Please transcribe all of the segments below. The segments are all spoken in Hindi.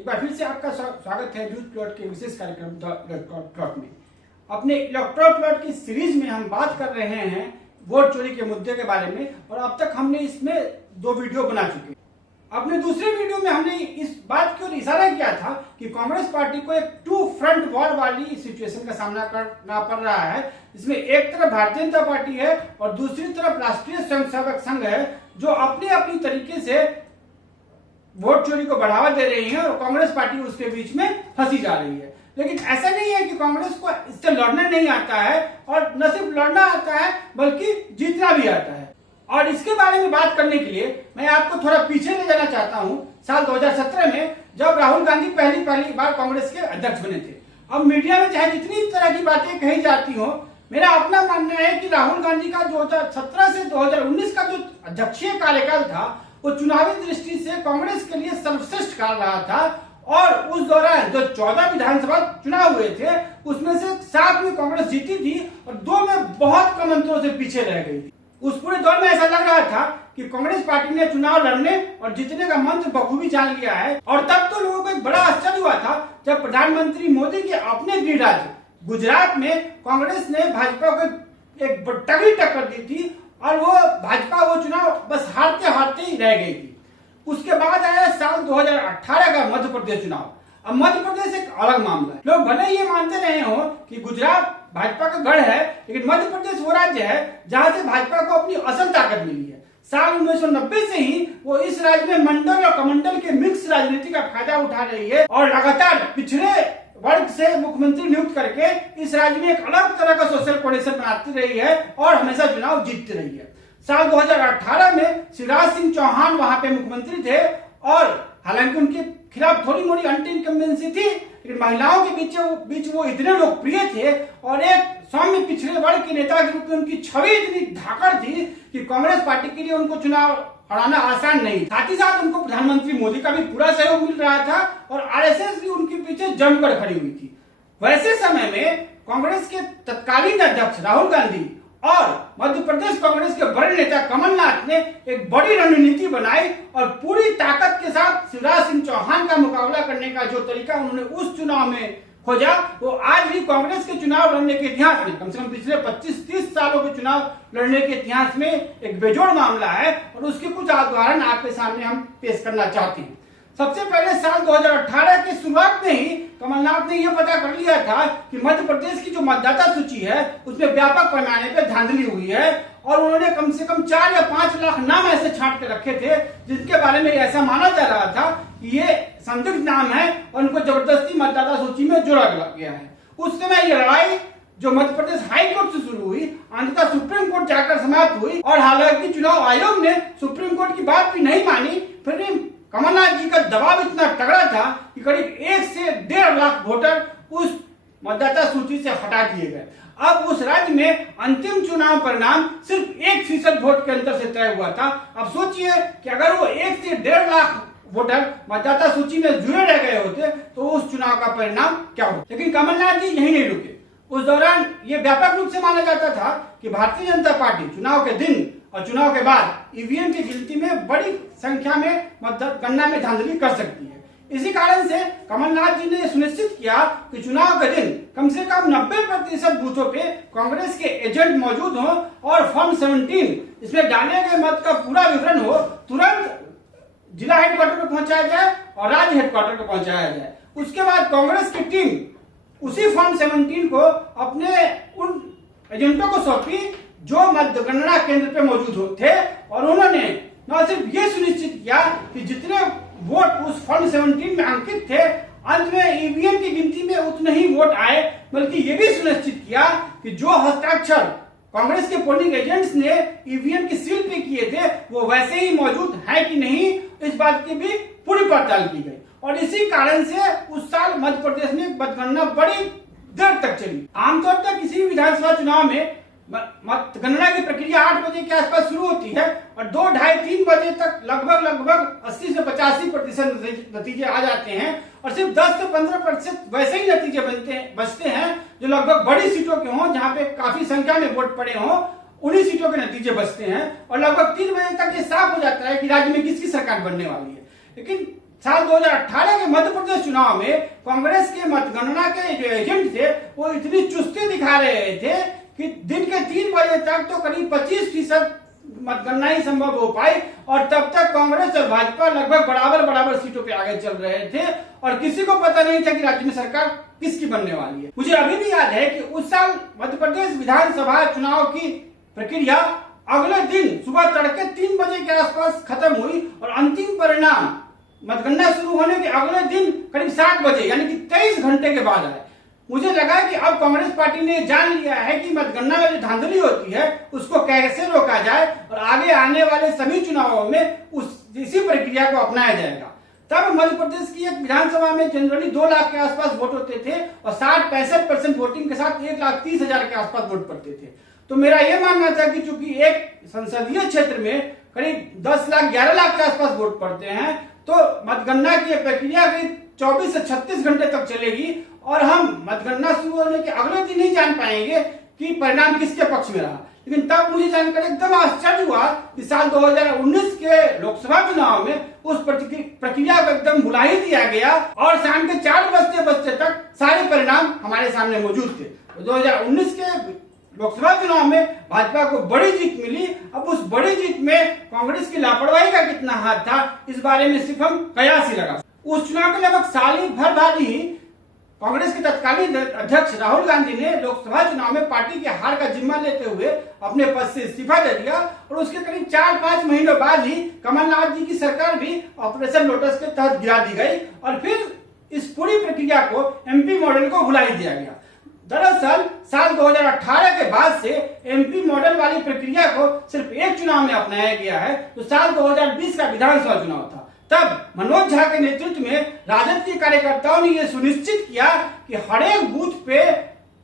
एक बार फिर से आपका स्वागत है न्यूज प्लॉट के विशेष कार्यक्रम द इलेक्टोरल प्लॉट में। अपने इलेक्टोरल प्लॉट की सीरीज में हम बात कर रहे हैं वोट चोरी के मुद्दे के बारे में, और अब तक हमने इसमें 2 वीडियो बना चुके हैं। अपने दूसरे वीडियो में हमने इस बात की ओर इशारा किया था कि कांग्रेस पार्टी को एक 2 फ्रंट वॉर वाली सिचुएशन का सामना करना पड़ रहा है, जिसमें एक तरफ भारतीय जनता पार्टी है और दूसरी तरफ राष्ट्रीय स्वयंसेवक संघ है, जो अपने अपनी तरीके से वोट चोरी को बढ़ावा दे रही है और कांग्रेस पार्टी उसके बीच में फंसी जा रही है। लेकिन ऐसा नहीं है कि कांग्रेस को इससे लड़ना नहीं आता है, और न सिर्फ लड़ना आता है बल्कि जीतना भी आता है। और इसके बारे में बात करने के लिए मैं आपको थोड़ा पीछे ले जाना चाहता हूं, साल 2017 में जब राहुल गांधी पहली बार कांग्रेस के अध्यक्ष बने थे। अब मीडिया में चाहे जितनी तरह की बातें कही जाती हो, मेरा अपना मानना है कि राहुल गांधी का 2017 से 2019 का जो अध्यक्षीय कार्यकाल था वो चुनावी दृष्टि से कांग्रेस के लिए सर्वश्रेष्ठ काल रहा था। और उस दौरान जो 14 विधानसभा चुनाव हुए थे उसमें से 7 में कांग्रेस जीती थी और 2 में बहुत कम अंतरों से पीछे रह गई थी। उस पूरे दौर में ऐसा लग रहा था कि कांग्रेस पार्टी ने चुनाव लड़ने और जीतने का मंत्र बखूबी जान लिया है। और तब तो लोगों को एक बड़ा आश्चर्य हुआ था जब प्रधानमंत्री मोदी के अपने गृह राज्य गुजरात में कांग्रेस ने भाजपा को एक तगड़ी टक्कर दी थी, और वो भाजपा वो चुनाव बस हारते हारते ही रह गई थी। उसके बाद आया साल 2018 का मध्य प्रदेश चुनाव। अब मध्य प्रदेश एक अलग मामला है। लोग भले ये मानते रहे हो कि गुजरात भाजपा का गढ़ है, लेकिन मध्य प्रदेश वो राज्य है जहां से भाजपा को अपनी असल ताकत मिली है। साल 1990 से ही वो इस राज्य में मंडल और कमंडल के मिक्स राजनीति का फायदा उठा रही है, और लगातार पिछड़े वर्ग से मुख्यमंत्री नियुक्त करके इस राज्य में एक अलग तरह का सोशल कोहेशन बनाती रही है और हमेशा चुनाव जीतती रही है। साल 2018 में शिवराज सिंह चौहान वहां पे मुख्यमंत्री थे, और हालांकि उनके खिलाफ थोड़ी मोड़ी एंटी इनकम्बेंसी थी, लेकिन महिलाओं के बीच वो इतने लोकप्रिय थे और एक सौम्य पिछड़े वर्ग के नेता के रूप में उनकी छवि इतनी धाकड़ थी कि कांग्रेस पार्टी के लिए उनको चुनाव हराना आसान नहीं। साथ ही साथ उनको प्रधानमंत्री मोदी का भी पूरा सहयोग मिल रहा था और आरएसएस भी उनके पीछे जमकर खड़ी हुई थी। वैसे समय में कांग्रेस के तत्कालीन अध्यक्ष राहुल गांधी और मध्य प्रदेश कांग्रेस के बड़े नेता कमलनाथ ने एक बड़ी रणनीति बनाई और पूरी ताकत के साथ शिवराज सिंह चौहान का मुकाबला करने का जो तरीका उन्होंने उस चुनाव में खोजा, वो आज भी कांग्रेस के चुनाव लड़ने के इतिहास में, कम से कम पिछले 25-30 सालों के चुनाव लड़ने के इतिहास में एक बेजोड़ मामला है। और उसके कुछ उदाहरण आपके सामने हम पेश करना चाहते हैं। सबसे पहले साल 2018 के शुरुआत में ही कमलनाथ ने यह पता कर लिया था कि मध्य प्रदेश की जो मतदाता सूची है उसमें व्यापक पैमाने पर धांधली हुई है, और उन्होंने कम से कम 4 या 5 लाख नाम ऐसे छांट के रखे थे जिनके बारे में ऐसा माना जा रहा था कि ये संदिग्ध नाम है और उनको जबरदस्ती मतदाता सूची में जोड़ा गया है। उस समय ये लड़ाई जो मध्य प्रदेश हाई कोर्ट से शुरू हुई, अंततः सुप्रीम कोर्ट जाकर समाप्त हुई, और हालांकि चुनाव आयोग ने सुप्रीम कोर्ट की बात भी नहीं मानी, फिर भी कमलनाथ जी का दबाव इतना तगड़ा था कि करीब 1 से 1.5 लाख वोटर उस मतदाता सूची से हटा दिए गए। अब उस राज्य में अंतिम चुनाव परिणाम सिर्फ 1% वोट के अंतर से तय हुआ था। अब सोचिए कि अगर वो 1 से 1.5 लाख वोटर मतदाता सूची में जुड़े रह गए होते तो उस चुनाव का परिणाम क्या होता। लेकिन कमलनाथ जी यही नहीं रुके। उस दौरान ये व्यापक रूप से माना जाता था कि भारतीय जनता पार्टी चुनाव के दिन और चुनाव के बाद ईवीएम की गिनती में बड़ी संख्या में गणना में धांधली कर सकती है। इसी कारण से कमलनाथ जी ने सुनिश्चित किया कि चुनाव के दिन कम से कम 90% बूथों पे कांग्रेस के एजेंट मौजूद हों, और फॉर्म 17 इसमें डाले गए मत का पूरा विवरण हो तुरंत जिला हेडक्वार्टर पर पहुंचाया जाए और राज्य हेडक्वार्टर पर पहुंचाया जाए। उसके बाद कांग्रेस की टीम उसी फॉर्म 17 को अपने उन एजेंटों को सौंपी जो मतगणना केंद्र पे मौजूद थे, और उन्होंने न सिर्फ ये सुनिश्चित किया कि जितने वोट उस फॉर्म 17 में अंकित थे अंत में ईवीएम की गिनती में उतने ही वोट आए, बल्कि ये भी सुनिश्चित किया कि जो हस्ताक्षर कांग्रेस के पोलिंग एजेंट्स ने ईवीएम की सील पे किए थे वो वैसे ही मौजूद है कि नहीं, इस बात की भी पूरी पड़ताल की गई। और इसी कारण से उस साल मध्य प्रदेश में मतगणना बड़ी देर तक चली। आमतौर पर किसी भी विधानसभा चुनाव में मतगणना की प्रक्रिया 8 बजे के आसपास शुरू होती है और 2, 2:30, 3 बजे तक लगभग 80 से 85% नतीजे आ जाते हैं, और सिर्फ 10 से 15% वैसे ही नतीजे बचते हैं जो लगभग बड़ी सीटों के हों, जहां पे काफी संख्या में वोट पड़े हों, उन्हीं सीटों के नतीजे बचते हैं। और लगभग 3 बजे तक ये साफ हो जाता है कि राज्य में किसकी सरकार बनने वाली है। लेकिन साल 2018 के मध्य प्रदेश चुनाव में कांग्रेस के मतगणना के जो एजेंट थे वो इतनी चुस्ती दिखा रहे थे कि दिन के 3 बजे तक तो करीब 25% मतगणना ही संभव हो पाई और तब तक कांग्रेस और भाजपा लगभग बराबर सीटों पे आगे चल रहे थे और किसी को पता नहीं था कि राज्य में सरकार किसकी बनने वाली है। मुझे अभी भी याद है कि उस साल मध्य प्रदेश विधानसभा चुनाव की प्रक्रिया अगले दिन सुबह तड़के 3 बजे के आसपास खत्म हुई और अंतिम परिणाम मतगणना शुरू होने के अगले दिन करीब 7 बजे यानी कि 23 घंटे के बाद आए। मुझे लगा कि अब कांग्रेस पार्टी ने जान लिया है कि मतगणना में जो धांधली होती है उसको कैसे रोका जाए और आगे आने वाले सभी चुनावों में इसी प्रक्रिया को अपनाया जाएगा। तब मध्य प्रदेश की एक विधानसभा में जनरली 2 लाख के आसपास वोट होते थे और 60-65% वोटिंग के साथ 1,30,000 के आसपास वोट पड़ते थे। तो मेरा यह मानना था कि चूंकि एक संसदीय क्षेत्र में करीब 10 लाख 11 लाख के आसपास वोट पड़ते हैं तो मतगणना की प्रक्रिया करीब 24 से 36 घंटे तक चलेगी और हम मतगणना शुरू होने के अगले दिन ही जान पाएंगे कि परिणाम किसके पक्ष में रहा। लेकिन तब मुझे जानकर एकदम आश्चर्य हुआ कि साल 2019 के लोकसभा चुनाव में उस प्रक्रिया को एकदम भुला ही दिया गया और शाम के 4 बजते तक सारे परिणाम हमारे सामने मौजूद थे। 2019 के लोकसभा चुनाव में भाजपा को बड़ी जीत मिली। अब उस बड़ी जीत में कांग्रेस की लापरवाही का कितना हाथ था इस बारे में सिर्फ हम कयास ही लगा। उस चुनाव के लगभग साल भर बाद ही कांग्रेस के तत्कालीन अध्यक्ष राहुल गांधी ने लोकसभा चुनाव में पार्टी के हार का जिम्मा लेते हुए अपने पद से इस्तीफा दे दिया और उसके करीब 4-5 महीनों बाद ही कमलनाथ जी की सरकार भी ऑपरेशन लोटस के तहत गिरा दी गई और फिर इस पूरी प्रक्रिया को एमपी मॉडल को भुला ही दिया गया। दरअसल साल 2018 के बाद से एमपी मॉडल वाली प्रक्रिया को सिर्फ एक चुनाव में अपनाया गया है तो साल 2020 का विधानसभा चुनाव था। तब मनोज झा के नेतृत्व में राजद के कार्यकर्ताओं ने यह सुनिश्चित किया कि हर एक बूथ पे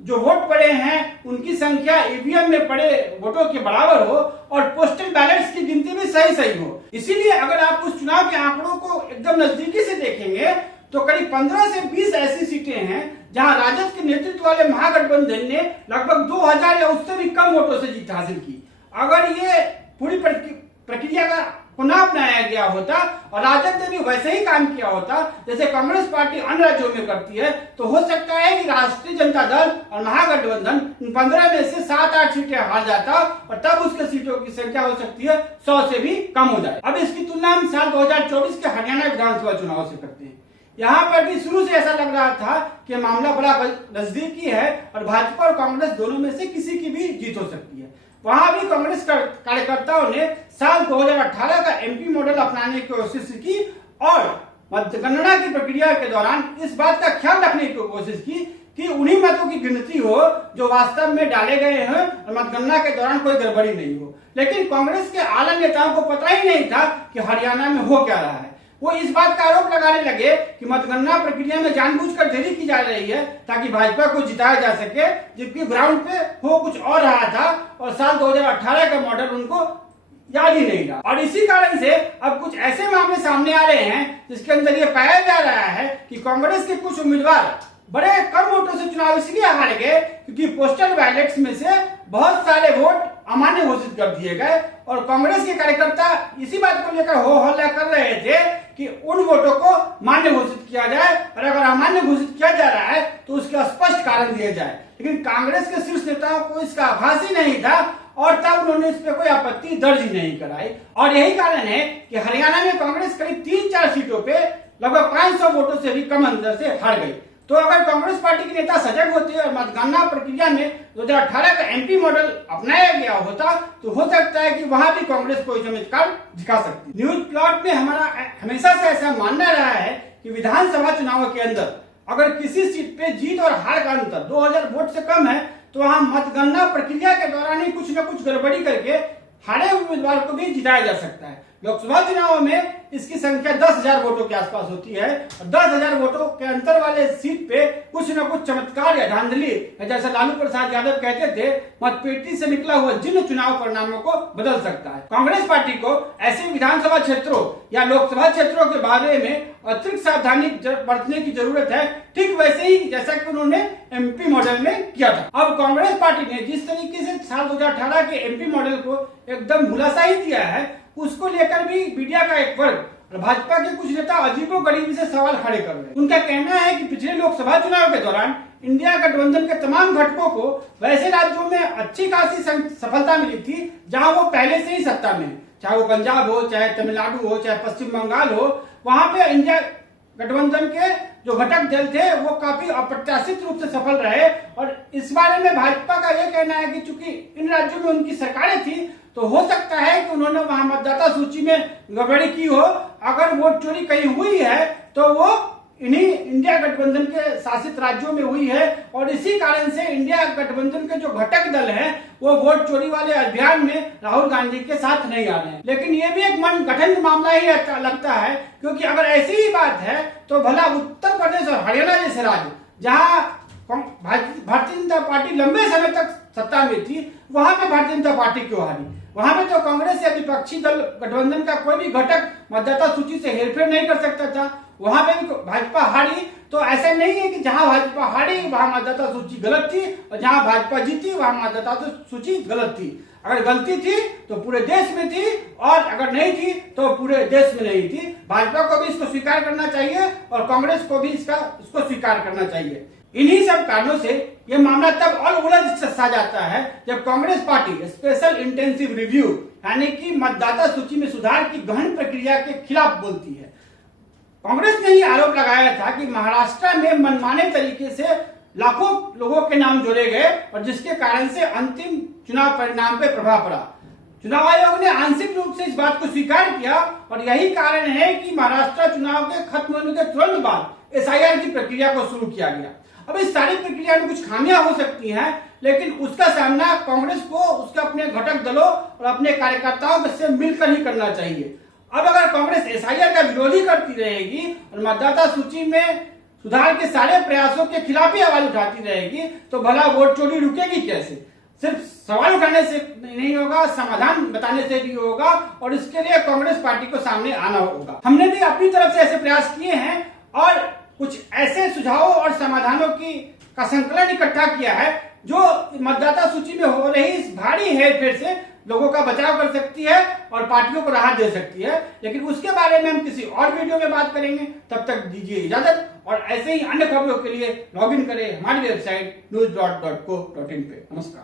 जो वोट पड़े हैं उनकी संख्या ईवीएम में पड़े वोटों के बराबर हो और पोस्टल बैलेट्स की गिनती भी सही हो। इसीलिए अगर आप उस चुनाव के आंकड़ों को एकदम नजदीकी से देखेंगे तो करीब 15 से 20 ऐसी सीटें हैं जहां राजद के नेतृत्व वाले महागठबंधन ने लगभग 2000 या उससे भी कम वोटों से जीत हासिल की। अगर ये पूरी प्रक्रिया का पुनः अपनाया गया होता और राजद ने भी वैसे ही काम किया होता जैसे कांग्रेस पार्टी अन्य राज्यों में करती है तो हो सकता है कि राष्ट्रीय जनता दल और महागठबंधन 15 में से 7-8 सीटें हार जाता और तब उसके सीटों की संख्या हो सकती है 100 से भी कम हो जाए। अब इसकी तुलना हम साल 2024 के हरियाणा विधानसभा चुनाव से करते हैं। यहाँ पर भी शुरू से ऐसा लग रहा था कि मामला बड़ा नजदीकी है और भाजपा और कांग्रेस दोनों में से किसी की भी जीत हो सकती है। वहां भी कांग्रेस कार्यकर्ताओं ने साल 2018 का एमपी मॉडल अपनाने की कोशिश की और मतगणना की प्रक्रिया के दौरान इस बात का ख्याल रखने की कोशिश की कि उन्हीं मतों की गिनती हो जो वास्तव में डाले गए हैं और मतगणना के दौरान कोई गड़बड़ी नहीं हो। लेकिन कांग्रेस के आला नेताओं को पता ही नहीं था कि हरियाणा में हो क्या रहा है। वो इस बात का आरोप लगाने लगे कि मतगणना प्रक्रिया में जानबूझकर देरी की जा रही है ताकि भाजपा को जिताया जा सके, जबकि ग्राउंड पे हो कुछ और रहा था और साल 2018 का मॉडल उनको याद ही नहीं रहा। और इसी कारण से अब कुछ ऐसे मामले सामने आ रहे हैं जिसके अंदर ये पाया जा रहा है कि कांग्रेस के कुछ उम्मीदवार बड़े कम वोटों से चुनाव इसलिए हार गए क्योंकि पोस्टल बैलेट्स में से बहुत सारे वोट अमान्य घोषित कर दिए गए और कांग्रेस के कार्यकर्ता इसी बात को लेकर हो हल्ला कर रहे थे कि उन वोटों को मान्य घोषित किया जाए और अगर अमान्य घोषित किया जा रहा है तो उसके स्पष्ट कारण दिए जाए। लेकिन कांग्रेस के शीर्ष नेताओं को इसका आभास ही नहीं था और तब उन्होंने इस पर कोई आपत्ति दर्ज ही नहीं कराई और यही कारण है कि हरियाणा में कांग्रेस करीब 3-4 सीटों पे लगभग 500 वोटों से भी कम अंतर से हार गई। तो अगर कांग्रेस पार्टी के नेता सजग होते और मतगणना प्रक्रिया में 2018 का एमपी मॉडल अपनाया गया होता तो हो सकता है कि वहां भी कांग्रेस कोई चमत्कार दिखा सकती। न्यूज प्लॉट में हमारा हमेशा से ऐसा मानना रहा है कि विधानसभा चुनाव के अंदर अगर किसी सीट पे जीत और हार का अंतर 2000 वोट से कम है तो वहां मतगणना प्रक्रिया के दौरान ही कुछ न कुछ गड़बड़ी करके हारे उम्मीदवार को भी जिताया जा सकता है। लोकसभा चुनाव में इसकी संख्या 10,000 वोटों के आसपास होती है और 10,000 वोटों के अंतर वाले सीट पे कुछ न कुछ चमत्कार या धांधली जैसा लालू प्रसाद यादव कहते थे मतपेटी से निकला हुआ जिन चुनाव परिणामों को बदल सकता है। कांग्रेस पार्टी को ऐसे विधानसभा क्षेत्रों या लोकसभा क्षेत्रों के बारे में अतिरिक्त सावधानी बरतने की जरूरत है, ठीक वैसे ही जैसा कि उन्होंने एमपी मॉडल में किया था। अब कांग्रेस पार्टी ने जिस तरीके से साल 2018 के एमपी मॉडल को एकदम भुलासा ही दिया है उसको लेकर भी मीडिया का एक वर्ग और भाजपा के कुछ नेता अजीबोगरीबी से सवाल खड़े कर रहे हैं। उनका कहना है कि पिछले लोकसभा चुनाव के दौरान इंडिया गठबंधन के तमाम घटकों को वैसे राज्यों में अच्छी खासी सफलता मिली थी जहां वो पहले से ही सत्ता में, चाहे वो पंजाब हो, चाहे तमिलनाडु हो, चाहे पश्चिम बंगाल हो, वहां पे इंडिया गठबंधन के जो घटक दल थे वो काफी अप्रत्याशित रूप से सफल रहे। और इस बारे में भाजपा का यह कहना है कि चूंकि इन राज्यों में उनकी सरकारें थी तो हो सकता है कि उन्होंने वहां मतदाता सूची में गड़बड़ी की हो। अगर वोट चोरी कहीं हुई है तो वो इन्हीं इंडिया गठबंधन के शासित राज्यों में हुई है और इसी कारण से इंडिया गठबंधन के जो घटक दल हैं वो वोट चोरी वाले अभियान में राहुल गांधी के साथ नहीं आ रहे हैं। लेकिन ये भी एक मन गठन मामला ही लगता है, क्योंकि अगर ऐसी ही बात है तो भला उत्तर प्रदेश और हरियाणा जैसे राज्य जहां भारतीय जनता पार्टी लंबे समय तक सत्ता में थी, वहां पे भारतीय जनता पार्टी क्यों हारी? वहां पे तो कांग्रेस या विपक्षी दल गठबंधन का कोई भी घटक मतदाता सूची से हेरफेर नहीं कर सकता था, वहां पे भी भाजपा हारी। तो ऐसा नहीं है कि जहां भाजपा हारी वहां मतदाता सूची गलत थी और जहां भाजपा जीती वहां मतदाता सूची गलत थी। अगर गलती थी तो पूरे देश में थी और अगर नहीं थी तो पूरे देश में नहीं थी। भाजपा को भी इसको स्वीकार करना चाहिए और कांग्रेस को भी इसको स्वीकार करना चाहिए। इन्हीं सब कारणों से यह मामला तब और उलझ सा जाता है जब Congress party special intensive review यानी कि मतदाता सूची में सुधार की गहन प्रक्रिया के खिलाफ बोलती है। कांग्रेस ने ही आरोप लगाया था कि महाराष्ट्र में मनमाने तरीके से लाखों लोगों के नाम जोड़े गए और जिसके कारण से अंतिम चुनाव परिणाम पर प्रभाव पड़ा। चुनाव आयोग ने आंशिक रूप से इस बात को स्वीकार किया और यही कारण है कि महाराष्ट्र चुनाव के खत्म होने के तुरंत बाद एसआईआर की प्रक्रिया को शुरू किया गया। अब इस सारी प्रक्रिया में कुछ खामियां हो सकती हैं, लेकिन उसका सामना कांग्रेस को उसके अपने घटक दलों और अपने कार्यकर्ताओं से मिलकर ही करना चाहिए। अब अगर कांग्रेस एसआईआर का विरोध ही करती रहेगी और मतदाता सूची में सुधार के सारे प्रयासों के खिलाफ ही आवाज उठाती रहेगी तो भला वोट चोरी रुकेगी कैसे? सिर्फ सवाल उठाने से नहीं होगा, समाधान बताने से भी होगा और इसके लिए कांग्रेस पार्टी को सामने आना होगा। हमने भी अपनी तरफ से ऐसे प्रयास किए हैं और कुछ ऐसे सुझावों और समाधानों का संकलन इकट्ठा किया है जो मतदाता सूची में हो रही इस भारी हेरफेर से लोगों का बचाव कर सकती है और पार्टियों को राहत दे सकती है। लेकिन उसके बारे में हम किसी और वीडियो में बात करेंगे। तब तक दीजिए इजाजत और ऐसे ही अन्य खबरों के लिए लॉगिन करें हमारी वेबसाइट news.co.in पे। नमस्कार।